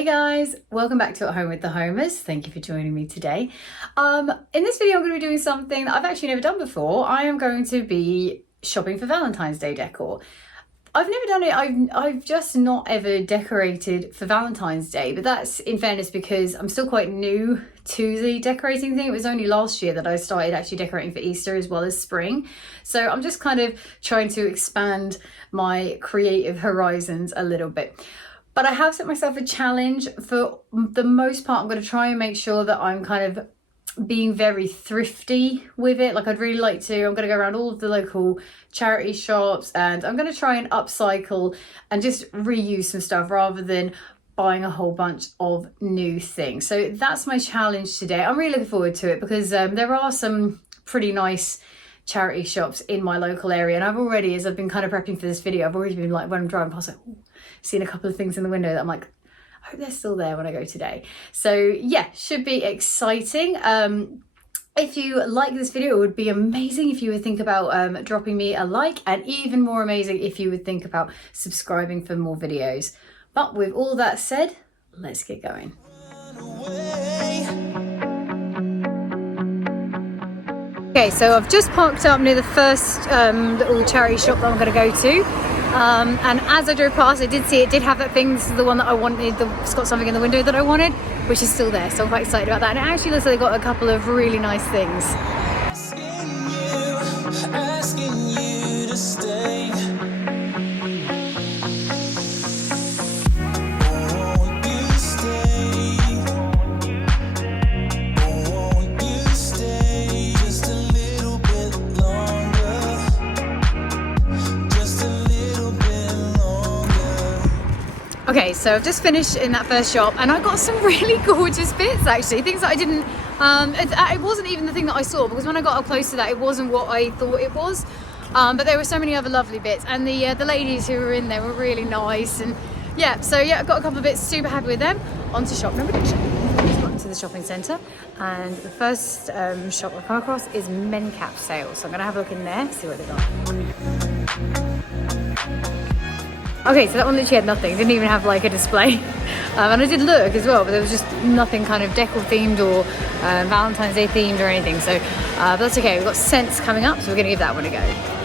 Hey guys, welcome back to At Home with the Homers. Thank you for joining me today. In this video I'm going to be doing something that I've actually never done before. I am going to be shopping for Valentine's Day decor. I've never done it. I've just not ever decorated for Valentine's Day, but that's in fairness because I'm still quite new to the decorating thing. It was only last year that I started actually decorating for Easter as well as spring. So I'm just kind of trying to expand my creative horizons a little bit. But I have set myself a challenge. For the most part, I'm going to try and make sure that I'm kind of being very thrifty with it. Like I'd really like to, I'm going to go around all of the local charity shops and I'm going to try and upcycle and just reuse some stuff rather than buying a whole bunch of new things. So that's my challenge today. I'm really looking forward to it because there are some pretty nice charity shops in my local area, and I've already, as I've been kind of prepping for this video, I've already been like, when I'm driving past, like, seen a couple of things in the window that I'm like, I hope they're still there when I go today. So yeah, should be exciting. If you like this video, it would be amazing if you would think about dropping me a like, and even more amazing if you would think about subscribing for more videos. But with all that said, let's get going. Okay, so I've just parked up near the first little charity shop that I'm going to go to. And as I drove past, I did see it did have that thing. This is the one that I wanted. It's got something in the window that I wanted, which is still there. So I'm quite excited about that. And it actually looks like they got a couple of really nice things. Asking you to stay. Okay, so I've just finished in that first shop and I got some really gorgeous bits actually, things that I didn't, it wasn't even the thing that I saw, because when I got up close to that it wasn't what I thought it was, but there were so many other lovely bits, and the ladies who were in there were really nice, and yeah, so yeah, I got a couple of bits, super happy with them. On to shop number 2. Just got into the shopping centre, and the first shop I come across is Men Cap sale, so I'm going to have a look in there, see what they got. Okay, so that one literally had nothing, didn't even have like a display. And I did look as well, but there was just nothing kind of decor themed or Valentine's Day themed or anything. So but that's okay, we've got scents coming up, so we're gonna give that one a go.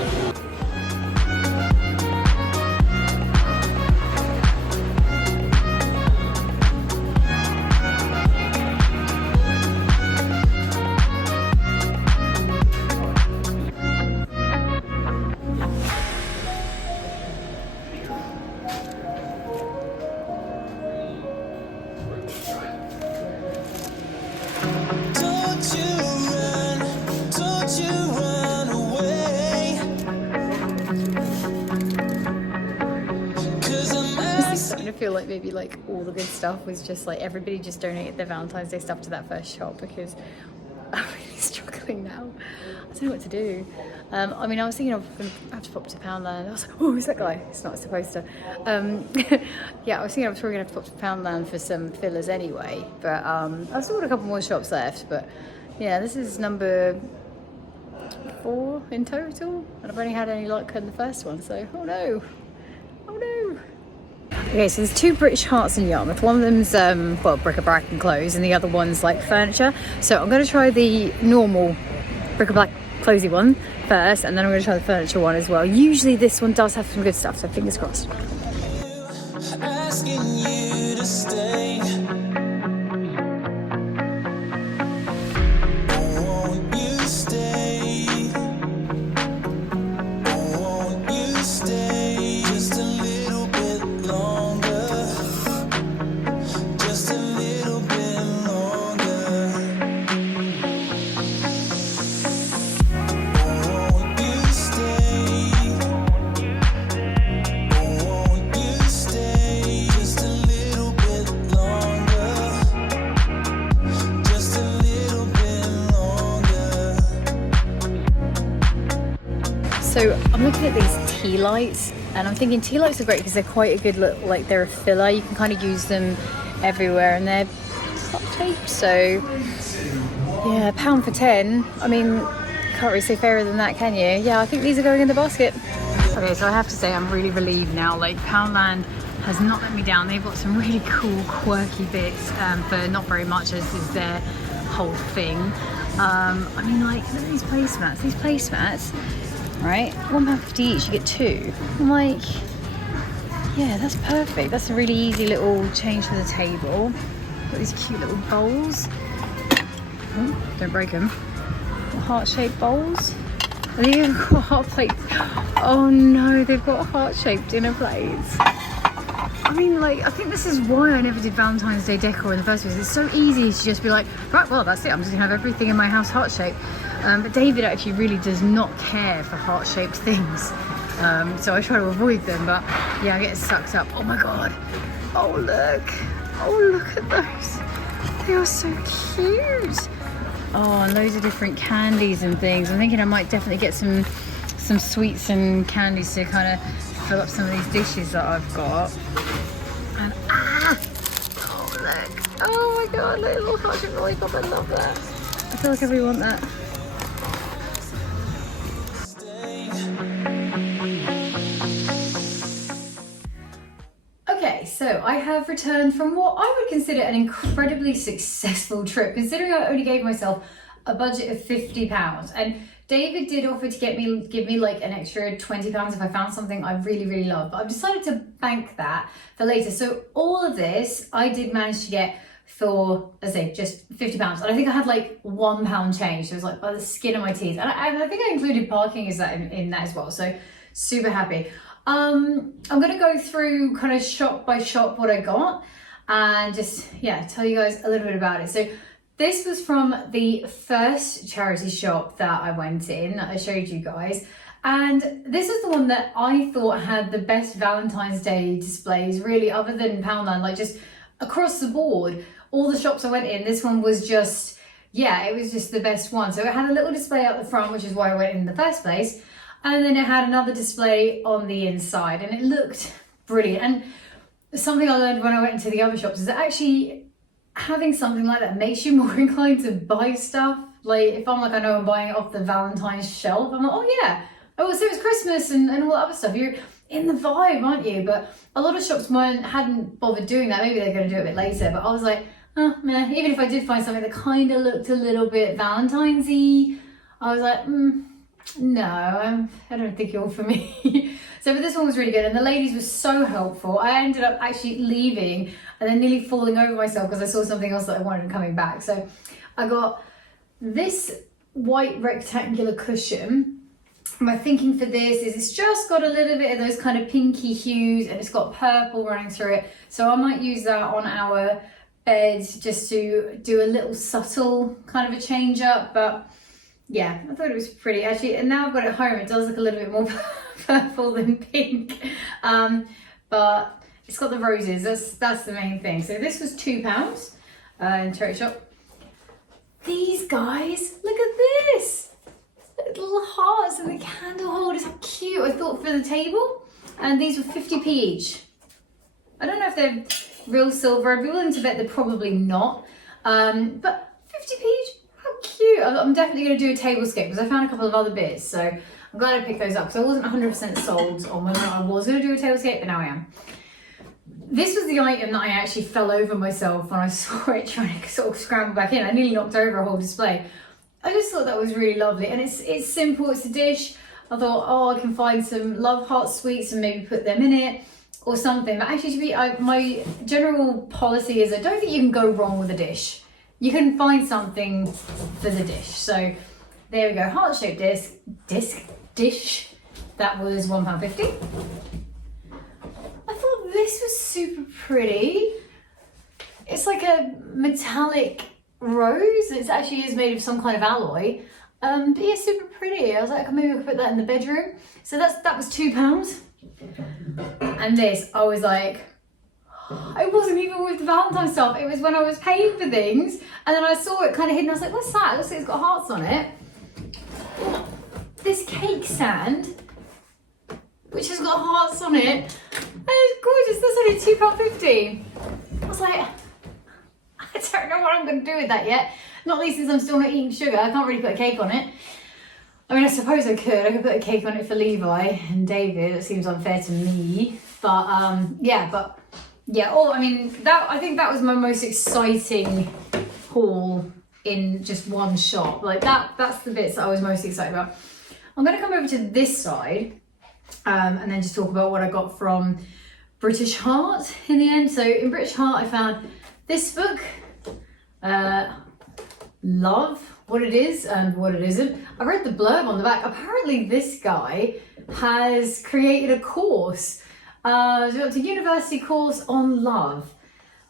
I feel like maybe like all the good stuff was just like everybody just donated their Valentine's Day stuff to that first shop, because I'm really struggling now. I don't know what to do. I mean, I was thinking of I have to pop to Poundland. I was like, oh, who's that guy? It's not supposed to. Yeah, I was thinking I was probably gonna have to pop to Poundland for some fillers anyway, but I've still got a couple more shops left. But yeah, this is number 4 in total, and I've only had any luck in the first one, so oh no. Okay, so there's 2 British Hearts in Yarmouth. One of them's well, bric-a-brac and clothes, and the other one's like furniture. So I'm going to try the normal bric-a-brac clothy one first, and then I'm going to try the furniture one as well. Usually this one does have some good stuff, so fingers crossed. Asking you to stay. So I'm looking at these tea lights, and I'm thinking tea lights are great because they're quite a good look, like they're a filler. You can kind of use them everywhere, and they're top tape. So yeah, £1 for 10. I mean, can't really say fairer than that, can you? Yeah, I think these are going in the basket. Okay, so I have to say I'm really relieved now. Like Poundland has not let me down. They've got some really cool, quirky bits for not very much, as is their whole thing. I mean, like, look at these placemats. These placemats, right? £1.50 each, you get 2. I'm like, yeah, that's perfect. That's a really easy little change for the table. Got these cute little bowls. Oh, don't break them. Heart-shaped bowls. They've got heart plates. Oh no, they've got heart-shaped dinner plates. I mean, like, I think this is why I never did Valentine's Day decor in the first place. It's so easy to just be like, right, well, that's it. I'm just gonna have everything in my house heart-shaped. But David actually really does not care for heart-shaped things. So I try to avoid them, but yeah, I get sucked up. Oh my God. Oh, look. Oh, look at those. They are so cute. Oh, and loads of different candies and things. I'm thinking I might definitely get some sweets and candies to kind of fill up some of these dishes that I've got. And oh look, oh my God, look, little heart-shaped lollipop. I love that. I feel like I really want that. Okay, so I have returned from what I would consider an incredibly successful trip, considering I only gave myself a budget of £50. And David did offer to give me like an extra £20 if I found something I really, really love. But I've decided to bank that for later. So all of this I did manage to get for, let's say, just £50. And I think I had like £1 change. So it was like by the skin of my teeth. And I think I included parking in that as well. So super happy. I'm gonna go through kind of shop by shop what I got and just, yeah, tell you guys a little bit about it. So this was from the first charity shop that I went in, that I showed you guys. And this is the one that I thought had the best Valentine's Day displays, really, other than Poundland, like just across the board. All the shops I went in, this one was just, yeah, it was just the best one. So it had a little display out the front, which is why I went in the first place. And then it had another display on the inside and it looked brilliant. And something I learned when I went into the other shops is that actually having something like that makes you more inclined to buy stuff. Like if I'm like, I know I'm buying it off the Valentine's shelf, I'm like, oh yeah, oh, so it's Christmas and all that other stuff. You're in the vibe, aren't you? But a lot of shops hadn't bothered doing that. Maybe they're going to do it a bit later. But I was like, oh man, even if I did find something that kind of looked a little bit Valentine's-y, I was like, no, I don't think you're for me. So, but this one was really good and the ladies were so helpful. I ended up actually leaving and then nearly falling over myself because I saw something else that I wanted and coming back. So I got this white rectangular cushion. My thinking for this is it's just got a little bit of those kind of pinky hues and it's got purple running through it. So I might use that on our bed just to do a little subtle kind of a change up. But yeah, I thought it was pretty actually, and now I've got it home, it does look a little bit more purple than pink, but it's got the roses, that's the main thing. So this was £2 in charity shop. These guys, look at this, little hearts and the candle holders, how cute. I thought for the table, and these were 50p each. I don't know if they're real silver, I'd be willing to bet they're probably not, but 50p each. Cute. I'm definitely going to do a tablescape because I found a couple of other bits, so I'm glad I picked those up because I wasn't 100% sold on whether I was going to do a tablescape, but now I am. This was the item that I actually fell over myself when I saw it trying to sort of scramble back in. I nearly knocked over a whole display. I just thought that was really lovely and it's simple, it's a dish. I thought, oh, I can find some love heart sweets and maybe put them in it or something, but actually my general policy is I don't think you can go wrong with a dish. You can find something for the dish. So there we go, heart-shaped dish. That was £1.50. I thought this was super pretty. It's like a metallic rose. It actually is made of some kind of alloy. But yeah, super pretty. I was like, maybe I could put that in the bedroom. So that was £2. And this, I was like, it wasn't even with the Valentine's stuff. It was when I was paying for things and then I saw it kind of hidden. I was like, what's that? It looks like it's got hearts on it. This cake stand, which has got hearts on it. And it's gorgeous. That's only £2.50. I was like, I don't know what I'm going to do with that yet. Not least since I'm still not eating sugar. I can't really put a cake on it. I mean, I suppose I could. I could put a cake on it for Levi and David. It seems unfair to me. I think that was my most exciting haul in just one shop. Like that's the bits that I was most excited about. I'm going to come over to this side and then just talk about what I got from British Heart in the end. So in British Heart I found this book, Love, What It Is and What It Isn't. I read the blurb on the back. Apparently this guy has created a course, it's a university course on love.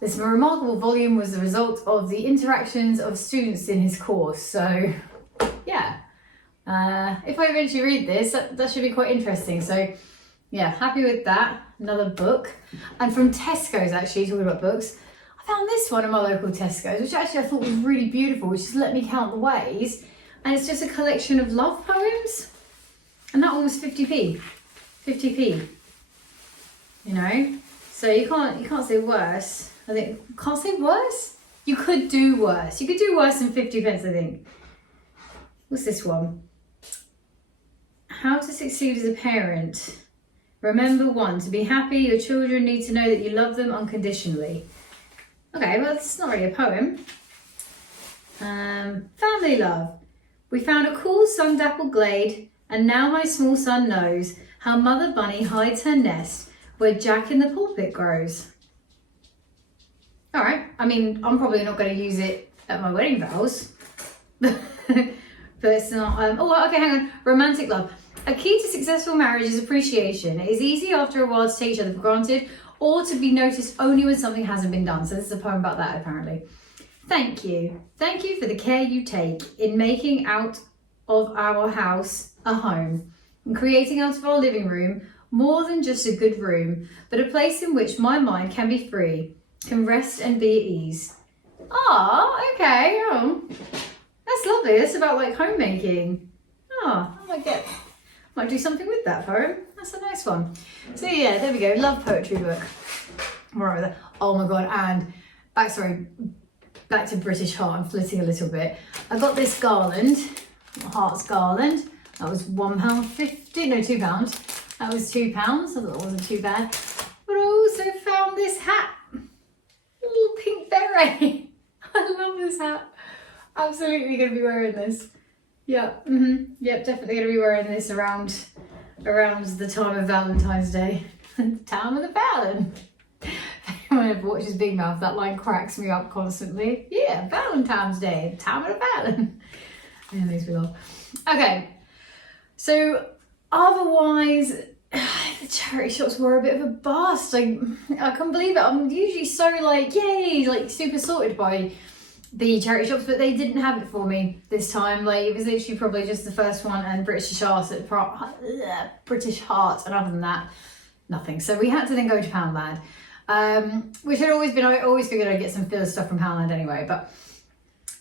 This remarkable volume was the result of the interactions of students in his course. So yeah, if I eventually read this, that should be quite interesting. So yeah, happy with that. Another book. And from Tesco's, actually, talking about books, I found this one in my local Tesco's, which actually I thought was really beautiful, which is Let Me Count the Ways. And it's just a collection of love poems. And that one was 50p. 50p. You know? So you can't say worse. I think, can't say worse? You could do worse. You could do worse than 50 pence, I think. What's this one? How to succeed as a parent. Remember, 1, to be happy, your children need to know that you love them unconditionally. Okay, well, it's not really a poem. Family love. We found a cool sun-dappled glade, and now my small son knows how Mother Bunny hides her nest where Jack in the pulpit grows. All right, I mean, I'm probably not going to use it at my wedding vows. But it's not, okay, hang on. Romantic love. A key to successful marriage is appreciation. It is easy after a while to take each other for granted or to be noticed only when something hasn't been done. So this is a poem about that, apparently. Thank you. Thank you for the care you take in making out of our house a home and creating out of our living room more than just a good room, but a place in which my mind can be free, can rest and be at ease. Ah, okay. Oh, that's lovely. That's about like homemaking. Oh, I might do something with that poem. That's a nice one. So yeah, there we go. Love poetry book. Right with that. Oh my god! And back to British Heart. I'm flitting a little bit. I got this garland, Hearts garland. That was £1.50. No, £2. That was £2. I thought it wasn't too bad. But I also found this hat. Little pink beret. I love this hat. Absolutely going to be wearing this. Yeah, yep, definitely going to be wearing this around the time of Valentine's Day. Time of the Valen. Anyone ever watches Big Mouth, that line cracks me up constantly. Yeah, Valentine's Day, time of the Valen. It makes me laugh. Okay, so otherwise, the charity shops were a bit of a bust. I can't believe it. I'm usually so like, yay, like super sorted by the charity shops, but they didn't have it for me this time. Like, it was literally probably just the first one and British Heart, and other than that, nothing. So we had to then go to Poundland, which had always been, I always figured I'd get some filler stuff from Poundland anyway, but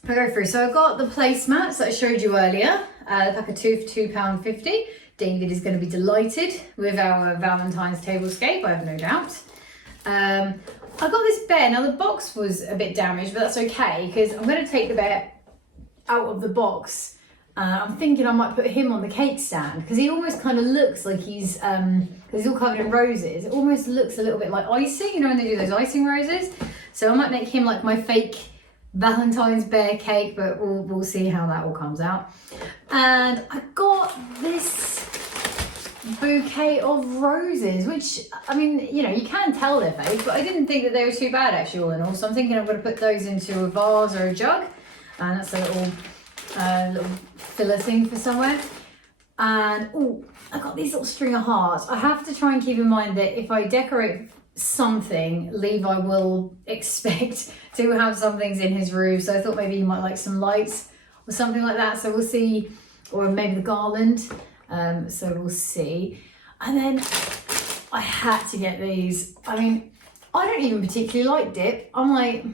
I'll go through. So I've got the placemats that I showed you earlier, the pack of 2 for £2.50. David is going to be delighted with our Valentine's tablescape, I have no doubt. I got this bear. Now the box was a bit damaged, but that's okay because I'm going to take the bear out of the box. I'm thinking I might put him on the cake stand because he almost kind of looks like he's all covered in roses. It almost looks a little bit like icing, you know, when they do those icing roses. So I might make him like my fake Valentine's bear cake, but we'll see how that all comes out. And I got this bouquet of roses, which, I mean, you know, you can tell they're fake, but I didn't think that they were too bad actually, all in all. So I'm thinking I'm going to put those into a vase or a jug, and that's a little filler thing for somewhere. And oh, I got these little string of hearts. I have to try and keep in mind that if I decorate something, Levi will expect to have some things in his room. So I thought maybe he might like some lights or something like that. So we'll see, or maybe the garland. So we'll see. And then I had to get these. I mean, I don't even particularly like dip. I'm like,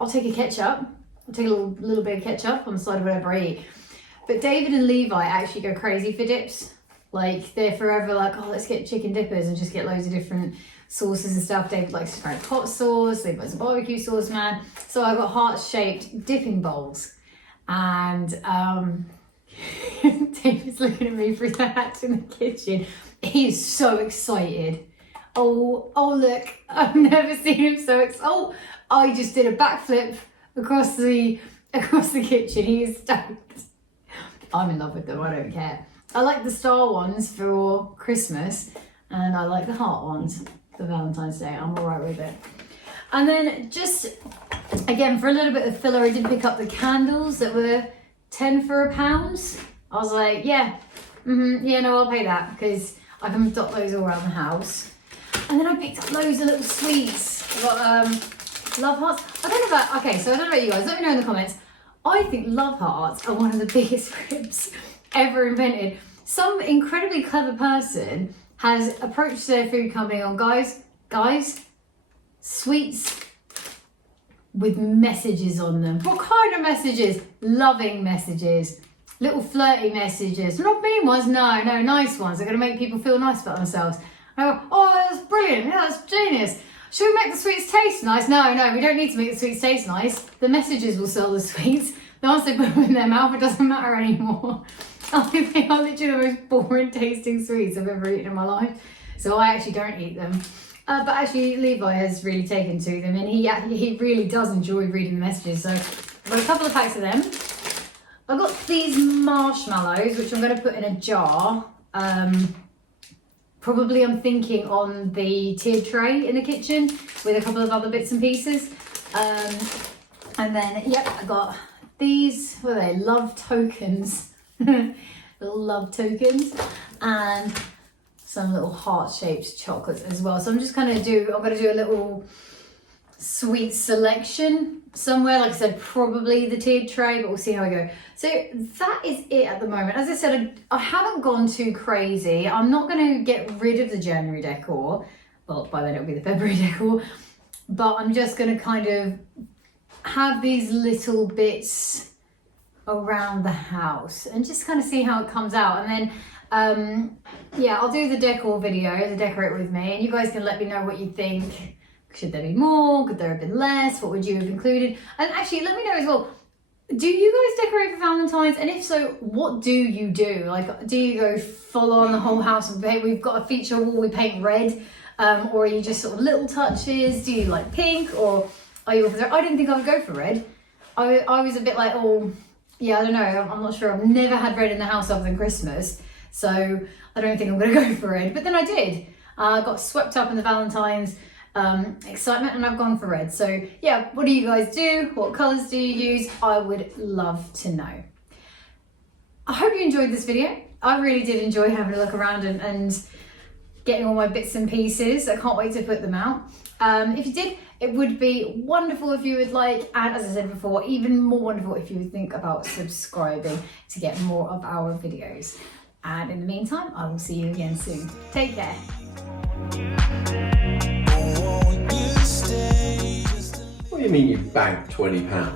I'll take a ketchup. I'll take a little bit of ketchup on the side of whatever I eat. But David and Levi actually go crazy for dips. Like, they're forever like, oh, let's get chicken dippers and just get loads of different sauces and stuff. David likes to try hot sauce. Levi's a barbecue sauce man. So I got heart-shaped dipping bowls. And David's looking at me through the hat in the kitchen. He is so excited. Oh look, I've never seen him so excited. Oh, I just did a backflip across the kitchen. He is stoked. I'm in love with them, I don't care. I like the star ones for Christmas and I like the heart ones for Valentine's Day. I'm all right with it. And then just, again, for a little bit of filler, I did pick up the candles that were 10 for £1. I was like, yeah, yeah, no, I'll pay that because I can dot those all around the house. And then I picked up loads of little sweets. I got love hearts. I don't know about, okay, so I don't know about you guys. Let me know in the comments. I think love hearts are one of the biggest ribs ever invented. Some incredibly clever person has approached their food company on, guys, sweets with messages on them. What kind of messages? Loving messages, little flirty messages. Not mean ones, no, nice ones. They're going to make people feel nice about themselves. I go, oh, that's brilliant, yeah, that's genius. Should we make the sweets taste nice? No, we don't need to make the sweets taste nice. The messages will sell the sweets. Once they put them in their mouth, it doesn't matter anymore. I think they are literally the most boring tasting sweets I've ever eaten in my life. So I actually don't eat them. But actually Levi has really taken to them and he really does enjoy reading the messages. So I've got a couple of packs of them. I've got these marshmallows, which I'm going to put in a jar. Probably I'm thinking on the tiered tray in the kitchen with a couple of other bits and pieces. And then, yep, I got these, what are they, love tokens. Little love tokens. And some little heart-shaped chocolates as well. So I'm just going to do a little sweet selection somewhere. Like I said, probably the tiered tray, but we'll see how we go. So that is it at the moment. As I said, I haven't gone too crazy. I'm not going to get rid of the January decor. Well, by then it'll be the February decor. But I'm just going to kind of have these little bits around the house and just kind of see how it comes out. And then, yeah, I'll do the decor video, the decorate with me, and you guys can let me know what you think. Should there be more? Could there have been less? What would you have included? And actually, let me know as well, do you guys decorate for Valentine's? And if so, what do you do? Like, do you go full on the whole house and paint? We've got a feature wall, we paint red. Or are you just sort of little touches? Do you like pink? Or are you, I didn't think I would go for red. I was a bit like, oh, yeah, I don't know. I'm not sure. I've never had red in the house other than Christmas. So I don't think I'm going to go for red. But then I did. I got swept up in the Valentine's excitement and I've gone for red. So yeah, what do you guys do? What colours do you use? I would love to know. I hope you enjoyed this video. I really did enjoy having a look around and getting all my bits and pieces. I can't wait to put them out. If you did, it would be wonderful if you would like, and as I said before, even more wonderful if you would think about subscribing to get more of our videos. And in the meantime, I will see you again soon. Take care. What do you mean you banked £20?